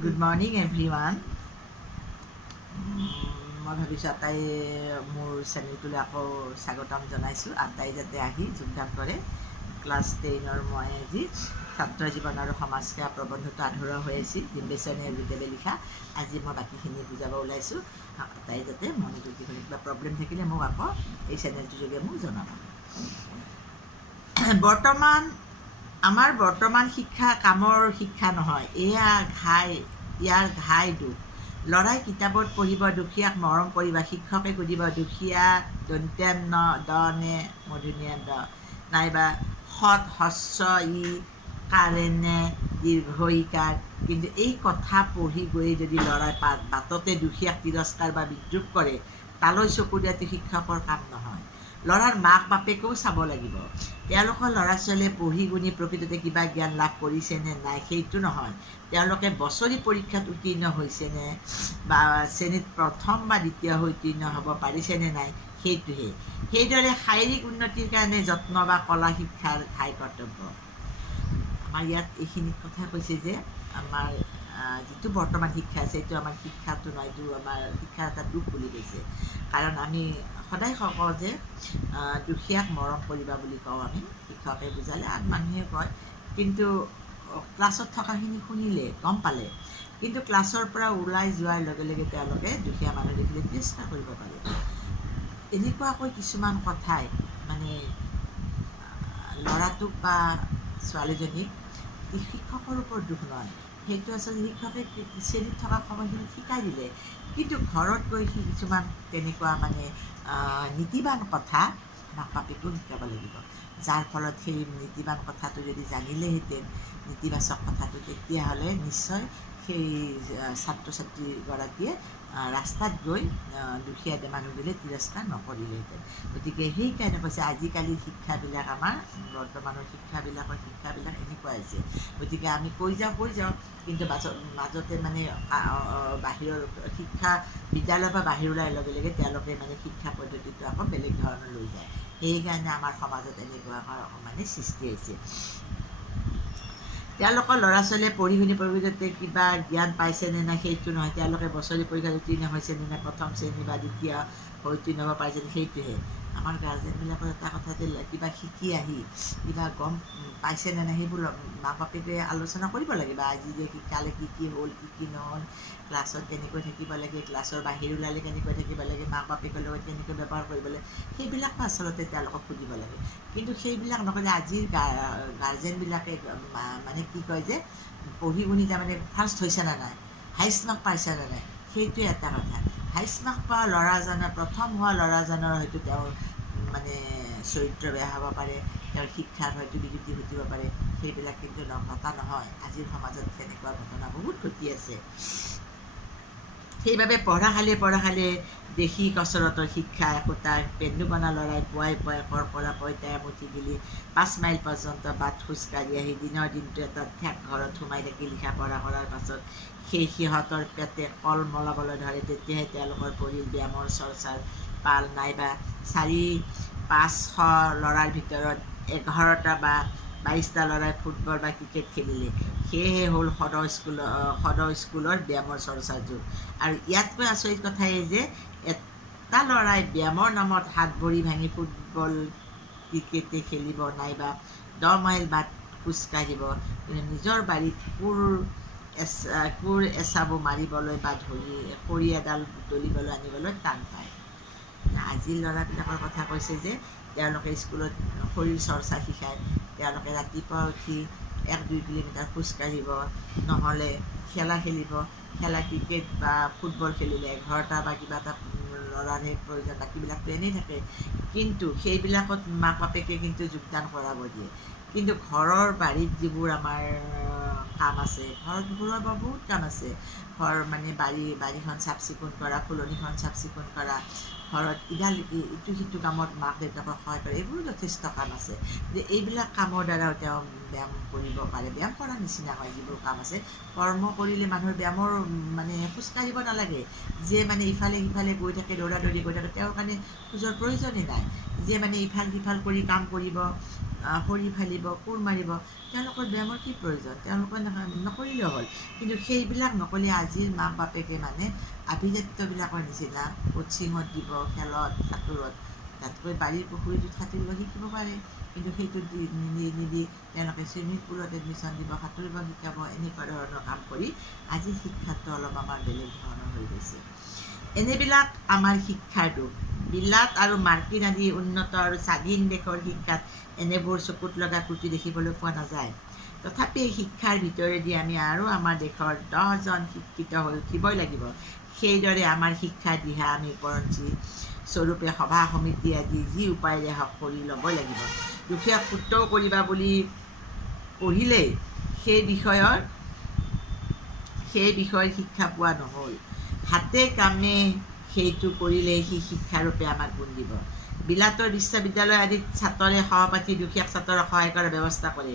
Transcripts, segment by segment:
Good morning everyone. মই ভাবিছোঁ আটাই মোৰ চেনেলটোলৈ আকৌ স্বাগতম জনাইছোঁ। আটাই যাতে আহি যোগদান কৰে। ক্লাছ 10ৰ মই আজি ছাত্ৰ জীৱন আৰু সমাজ সেৱা প্ৰবন্ধটো আধৰুৱা হৈ আছিল, ডিম্বেশ্বৰ নেওগে লিখা। আজি মই বাকীখিনি বুজাব ওলাইছোঁ। আটাই যাতে মনোযোগ দি কিবা প্ৰব্লেম থাকিলে মোক আকৌ এই চেনেলটোৰ যোগে মোক জনাব। আমাৰ বৰ্তমান শিক্ষা কামৰ শিক্ষা নহয়, ইয়াৰ ঘাই দুখ। ল'ৰাই কিতাপত পঢ়িব, দুখীয়াক মৰম কৰিবা, শিক্ষকে সুধিব দুখীয়া দন্ত্যান্ন দ নে মূৰ্ধন্য দ, নাইবা সৎ হস্ৰ ই কাৰে নে দীৰ্ঘ ইকাৰ। কিন্তু এই কথা পঢ়ি গৈয়ে যদি ল'ৰাই বাটতে দুখীয়াক তিৰস্কাৰ বা বিদ্ৰূপ কৰে, তালৈ চকু দিয়াটো শিক্ষকৰ কাম নহয়। ল'ৰাৰ মাক বাপেকেও চাব লাগিব। তেওঁলোকৰ ল'ৰা ছোৱালীয়ে পঢ়ি শুনি প্ৰকৃততে কিবা জ্ঞান লাভ কৰিছে নে নাই সেইটো নহয়, তেওঁলোকে বছৰি পৰীক্ষাত উত্তীৰ্ণ হৈছেনে বা শ্ৰেণীত প্ৰথম বা দ্বিতীয় হৈ উত্তীৰ্ণ হ'ব পাৰিছেনে নাই সেইটোহে। সেইদৰে শাৰীৰিক উন্নতিৰ কাৰণে যত্ন বা কলা শিক্ষাৰ ঘাই কৰ্তব্য। আমাৰ ইয়াত এইখিনি কথা কৈছে যে আমাৰ যিটো বৰ্তমান শিক্ষা আছে এইটো আমাৰ শিক্ষাটো নহয়, এইটো আমাৰ শিক্ষাৰ এটা ৰূপ বুলি কৈছে। কাৰণ আমি সদায় কওঁ যে দুখীয়াক মৰম কৰিবা বুলি কওঁ আমি, শিক্ষকে বুজালে আন মানুহে কয়। কিন্তু ক্লাছত থকাখিনি শুনিলে গম পালে, কিন্তু ক্লাছৰ পৰা ওলাই যোৱাৰ লগে লগে তেওঁলোকে দুখীয়া মানুহ দেখিলে তিৰস্কাৰ কৰিব পাৰে। এনেকুৱাকৈ কিছুমান কথাই মানে ল'ৰাটোক বা ছোৱালীজনীক শিক্ষকৰ ওপৰত দুখ নয়, সেইটো আচলতে শিক্ষকে শ্ৰেণীত থকা সময়খিনিত শিকাই দিলে, কিন্তু ঘৰত গৈ কিছুমান তেনেকুৱা মানে নীতিবান কথা মাক বাপেকেও শিকাব লাগিব। যাৰ ফলত সেই নীতিবান কথাটো যদি জানিলেহেঁতেন, নেতিবাচক কথাটো, তেতিয়াহ'লে নিশ্চয় সেই ছাত্ৰ ছাত্ৰীগৰাকীয়ে ৰাস্তাত গৈ দুখীয়া মানুহবিলাক তিৰস্কাৰ নকৰিলেহেঁতেন। গতিকে সেইকাৰণে কৈছে আজিকালিৰ শিক্ষাবিলাক আমাৰ বৰ্তমানৰ শিক্ষাবিলাক এনেকুৱা হৈছে। গতিকে আমি কৈ যাওঁ কিন্তু মাজতে মানে বাহিৰৰ শিক্ষা বিদ্যালয়ৰ পৰা বাহিৰলৈ লগে লগে তেওঁলোকে মানে শিক্ষা পদ্ধতিটো আকৌ বেলেগ ধৰণৰ লৈ যায়। সেইকাৰণে আমাৰ সমাজত এনেকুৱা মানে সৃষ্টি হৈছে। তেওঁলোকৰ ল'ৰা ছোৱালীয়ে পঢ়ি শুনি প্ৰকৃততে কিবা জ্ঞান পাইছেনে নাই সেইটো নহয়, তেওঁলোকে বছৰি পৰীক্ষাত উত্তীৰ্ণ হৈছেনে নাই, প্ৰথম শ্ৰেণী বা দ্বিতীয় হৈ উত্তীৰ্ণ হ'ব পাৰিছেনে সেইটোহে। আমাৰ গাৰ্জেনবিলাকৰ এটা কথা যে কিবা শিকি আহি কিবা গম পাইছেনে নাই সেইবোৰ মাক বাপেকে আলোচনা কৰিব লাগে। বা আজি যে শিকালে কি হ'ল কি নহ'ল, ক্লাছত কেনেকৈ থাকিব লাগে, ক্লাছৰ বাহিৰ ওলালে কেনেকৈ থাকিব লাগে, মাক বাপেকৰ লগত কেনেকৈ ব্যৱহাৰ কৰিব লাগে, সেইবিলাকো আচলতে তেওঁলোকক সুধিব লাগে। কিন্তু সেইবিলাক নকৰে। আজিৰ গাৰ্জেনবিলাকে মানে কি কয় যে পঢ়ি শুনি তাৰমানে ফাৰ্ষ্ট হৈছে নে নাই, হাইষ্ট মাৰ্ক পাইছে নে নাই, সেইটোৱে এটা কথা। হাইষ্ট মাৰ্ক পোৱা ল'ৰাজনৰ, প্ৰথম হোৱা ল'ৰাজনৰ হয়তো তেওঁৰ মানে চৰিত্ৰ বেয়া হ'ব পাৰে, তেওঁৰ শিক্ষাৰ হয়তো বিজুতি ঘটিব পাৰে, সেইবিলাক কিন্তু ঘটা নহয়। আজিৰ সমাজত তেনেকুৱা ঘটনা বহুত ঘটি আছে। সেইবাবে পঢ়াশালিয়ে দেশী কচৰতৰ শিক্ষা একোটা পেন্দুকণা ল'ৰাই পুৱাই পৰা পঁইতাই মুঠি গিলি 5 মাইল পৰ্যন্ত বাট খোজকাঢ়ি আহি দিনৰ দিনটো এটা ঠেক ঘৰত সোমাই থাকি লিখা পঢ়া কৰাৰ পাছত সেই সিহঁতৰ পেটে কল মলাবলৈ ধৰে, তেতিয়াহে তেওঁলোকৰ শৰীৰ ব্যায়ামৰ চৰ্চাৰ পাল। নাইবা 400-500 ল'ৰাৰ ভিতৰত 11টা বা 22টা ল'ৰাই ফুটবল বা ক্ৰিকেট খেলিলে, সেয়েহে হ'ল সদৰ স্কুলৰ ব্যায়ামৰ চৰ্চাৰ যুগ। আৰু ইয়াতকৈ আচৰিত কথা এই যে এটা ল'ৰাই ব্যায়ামৰ নামত হাত ভৰি ভাঙি ফুটবল ক্ৰিকেটে খেলিব, নাইবা 10 মাইল বাট খোজকাঢ়িব, কিন্তু নিজৰ বাৰীত কোৰ এচাবো মাৰিবলৈ বা খৰি এডাল বুটলিবলৈ আনিবলৈ টান পায়। আজিৰ ল'ৰাবিলাকৰ কথা কৈছে যে তেওঁলোকে স্কুলত শৰীৰ চৰ্চা শিকায়, তেওঁলোকে ৰাতিপুৱা উঠি 1-2 কিলোমিটাৰ খোজকাঢ়িব, নহ'লে খেলা খেলিব, ক্ৰিকেট বা ফুটবল খেলিলে 11টা বা কিবা এটা ল'ৰাৰহে প্ৰয়োজন, বাকীবিলাকতো এনেই থাকে। কিন্তু সেইবিলাকত মাক বাপেকে কিন্তু যোগদান কৰাব দিয়ে। কিন্তু ঘৰৰ বাৰীত যিবোৰ আমাৰ কাম আছে, ঘৰবোৰৰ বহুত কাম আছে। ঘৰ মানে বাৰীখন চাফ চিকুণ কৰা, ফুলনিখন চাফ চিকুণ কৰা, ঘৰত ইটো সিটো কামত মাক দেউতাকক সহায় কৰে, এইবোৰো যথেষ্ট কাম আছে। যে এইবিলাক কামৰ দ্বাৰাও তেওঁ ব্যায়াম কৰিব পাৰে, ব্যায়াম কৰাৰ নিচিনা হয় যিবোৰ কাম আছে। কৰ্ম কৰিলে মানুহৰ ব্যায়ামৰ মানে খোজকাঢ়িব নালাগে। যে মানে ইফালে সিফালে গৈ থাকে, দৌৰা দৌৰি গৈ থাকে, তেওঁৰ কাৰণে খোজৰ প্ৰয়োজনেই নাই। যে মানে ইফাল সিফাল কৰি কাম কৰিব, খৰি ফালিব, কোৰ মাৰিব, তেওঁলোকৰ ব্যায়ামৰ কি প্ৰয়োজন? তেওঁলোকে নকৰিলেও হ'ল। কিন্তু সেইবিলাক নকৰি আজিৰ মাক বাপেকে মানে আভিজাত্যবিলাকৰ নিচিনা কোচিঙত দিব, খেলত, সাঁতোৰত, তাতকৈ বাৰীৰ পুখুৰীটোত সাঁতুৰিব শিকিব পাৰে। কিন্তু সেইটোত নিদি তেওঁলোকে চুইমিং পুলত এডমিশ্যন দিব, সাঁতুৰিব শিকাব, এনেকুৱা ধৰণৰ কাম কৰি আজিৰ শিক্ষাটো অলপ আমাৰ বেলেগ ধৰণৰ হৈ গৈছে। এনেবিলাক আমাৰ শিক্ষাৰ দুখ। বিলাত আৰু মাৰ্কিন আদি উন্নত আৰু স্বাধীন দেশৰ শিক্ষাত এনেবোৰ চকুত লগা ক্ৰুটি দেখিবলৈ পোৱা নাযায়। তথাপি এই শিক্ষাৰ ভিতৰেদি আমি আৰু আমাৰ দেশৰ 10জন শিক্ষিত হৈ উঠিবই লাগিব। সেইদৰে আমাৰ শিক্ষাৰ দিহা আমি উপৰঞ্চি স্বৰূপে সভা সমিতি আদি যি উপায়েৰে হওক কৰি ল'বই লাগিব। দুখীয়াক পুত্ৰও কৰিবা বুলি পঢ়িলেই সেই বিষয়ৰ শিক্ষা পোৱা নহ'ল। হাতে কামে সেইটো কৰিলেই সি শিক্ষাৰূপে আমাক গুণ দিব। বিলাতৰ বিশ্ববিদ্যালয় আদিত ছাত্ৰৰে সহপাঠী দুখীয়াক ছাত্ৰক সহায় কৰাৰ ব্যৱস্থা কৰে।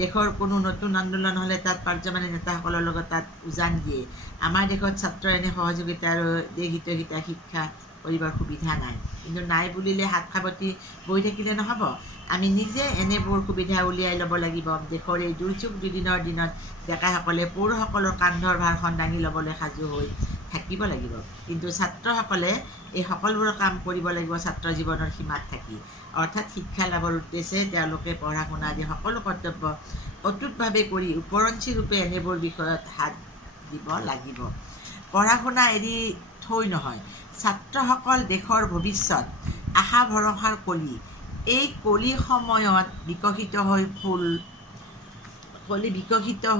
দেশৰ কোনো নতুন আন্দোলন হ'লে তাত পাৰ্যমানী নেতাসকলৰ লগত তাত উজান দিয়ে। আমাৰ দেশত ছাত্ৰৰ এনে সহযোগিতা আৰু দেশহিতৈষিতা শিক্ষা কৰিবৰ সুবিধা নাই। কিন্তু নাই বুলিলে হাত সাৱটি বহি থাকিলে নহ'ব। আমি নিজে এনেবোৰ সুবিধা উলিয়াই ল'ব লাগিব। দেশৰ এই দুৰ্যোগ দুদিনৰ দিনত ডেকাসকলে পৌৰসকলৰ কান্ধৰ ভাৰখন দাঙি ল'বলৈ সাজু হৈ থাকিব লাগিব। কিন্তু ছাত্ৰসকলে এই সকলোবোৰ কাম কৰিব লাগিব ছাত্ৰ জীৱনৰ সীমাত থাকি। অৰ্থাৎ শিক্ষা লাভৰ উদ্দেশ্যে তেওঁলোকে পঢ়া শুনা আদি সকলো কৰ্তব্য অটুটভাৱে কৰি উপৰঞ্চীৰূপে এনেবোৰ বিষয়ত হাত দিব লাগিব। পঢ়া শুনা এৰি থৈ নহয়। ছাত্ৰসকল দেশৰ ভৱিষ্যত, আশা ভৰসাৰ কলি। এই কলি সময়ত বিকশিত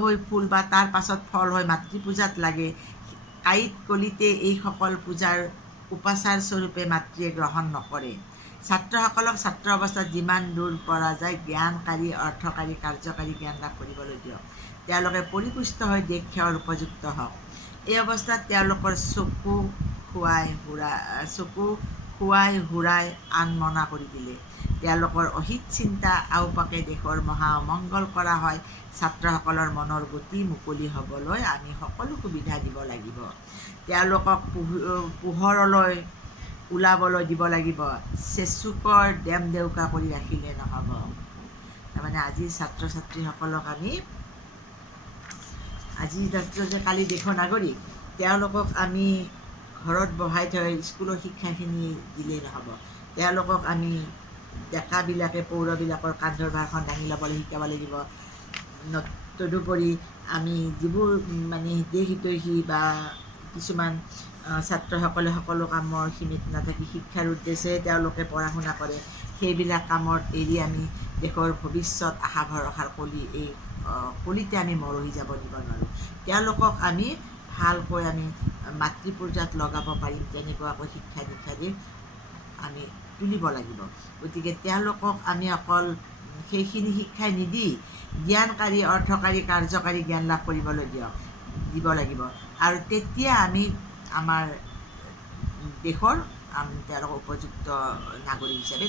হৈ ফুল বা তাৰ পাছত ফল হৈ মাতৃপূজাত লাগে। কাঁইট কলিতে এইসকল পূজাৰ উপাচাৰ স্বৰূপে মাতৃয়ে গ্ৰহণ নকৰে। ছাত্ৰসকলক ছাত্ৰ অৱস্থাত যিমান দূৰ পৰা যায় জ্ঞানকাৰী, অৰ্থকাৰী, কাৰ্যকাৰী জ্ঞান লাভ কৰিবলৈ দিয়ক। তেওঁলোকে পৰিপুষ্ট হৈ দেশ সেৱাৰ উপযুক্ত হওক। এই অৱস্থাত তেওঁলোকৰ চকু খোৱাই হুৰাই আনমনা কৰি দিলে তেওঁলোকৰ অহিত চিন্তা আওপাকে দেশৰ মহা অমংগল কৰা হয়। ছাত্ৰসকলৰ মনৰ গতি মুকলি হ'বলৈ আমি সকলো সুবিধা দিব লাগিব। তেওঁলোকক পোহৰলৈ ওলাবলৈ দিব লাগিব। চেচুকৰ দেমদেউকা কৰি ৰাখিলে নহ'ব। তাৰমানে আজিৰ ছাত্ৰ ছাত্ৰীসকলক আমি কালি দেশৰ নাগৰিক, তেওঁলোকক আমি ঘৰত বহাই থৈ স্কুলৰ শিক্ষাখিনি দিলেই নহ'ব। তেওঁলোকক আমি ডেকাবিলাকে পৌৰবিলাকৰ কান্ধৰ ভাৰখন দাঙি ল'বলৈ শিকাব লাগিব। তদুপৰি আমি যিবোৰ মানে দেশহিতৈষী বা কিছুমান ছাত্ৰসকলে সকলো কামৰ সীমিত নাথাকি শিক্ষাৰ উদ্দেশ্যে তেওঁলোকে পঢ়া শুনা কৰে, সেইবিলাক কামত এৰি আমি দেশৰ ভৱিষ্যত আশা ভৰসাৰ কলি, এই কলিতে আমি মৰহি যাব দিব নোৱাৰোঁ। তেওঁলোকক আমি ভালকৈ আমি মাতৃপূজাত লগাব পাৰিম তেনেকুৱাকৈ শিক্ষা দীক্ষা দি আমি তুলিব লাগিব। গতিকে তেওঁলোকক আমি অকল সেইখিনি শিক্ষাই নিদি জ্ঞানকাৰী, অৰ্থকাৰী, কাৰ্যকাৰী জ্ঞান লাভ কৰিবলৈ দিব লাগিব। আৰু তেতিয়া আমি আমাৰ দেশৰ তেওঁলোকক উপযুক্ত নাগৰিক হিচাপে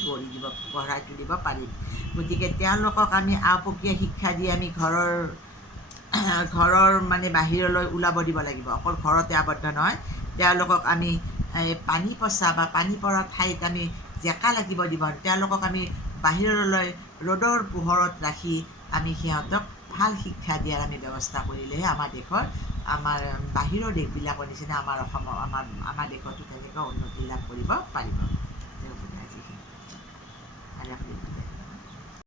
গঢ়াই তুলিব পাৰিম। গতিকে তেওঁলোকক আমি আওপকীয়া শিক্ষা দি আমি ঘৰৰ মানে বাহিৰলৈ ওলাব দিব লাগিব। অকল ঘৰতে আবদ্ধ নহয়, তেওঁলোকক আমি পানী পঁচা বা পানী পৰা ঠাইত আমি জেকা লাগিব দিব। তেওঁলোকক আমি বাহিৰলৈ ৰ'দৰ পোহৰত ৰাখি আমি সিহঁতক ভাল শিক্ষা দিয়াৰ আমি ব্যৱস্থা কৰিলেহে আমাৰ দেশৰ বাহিৰৰ দেশবিলাকৰ নিচিনা আমাৰ দেশতো তেনেকুৱা উন্নতি লাভ কৰিব পাৰিব।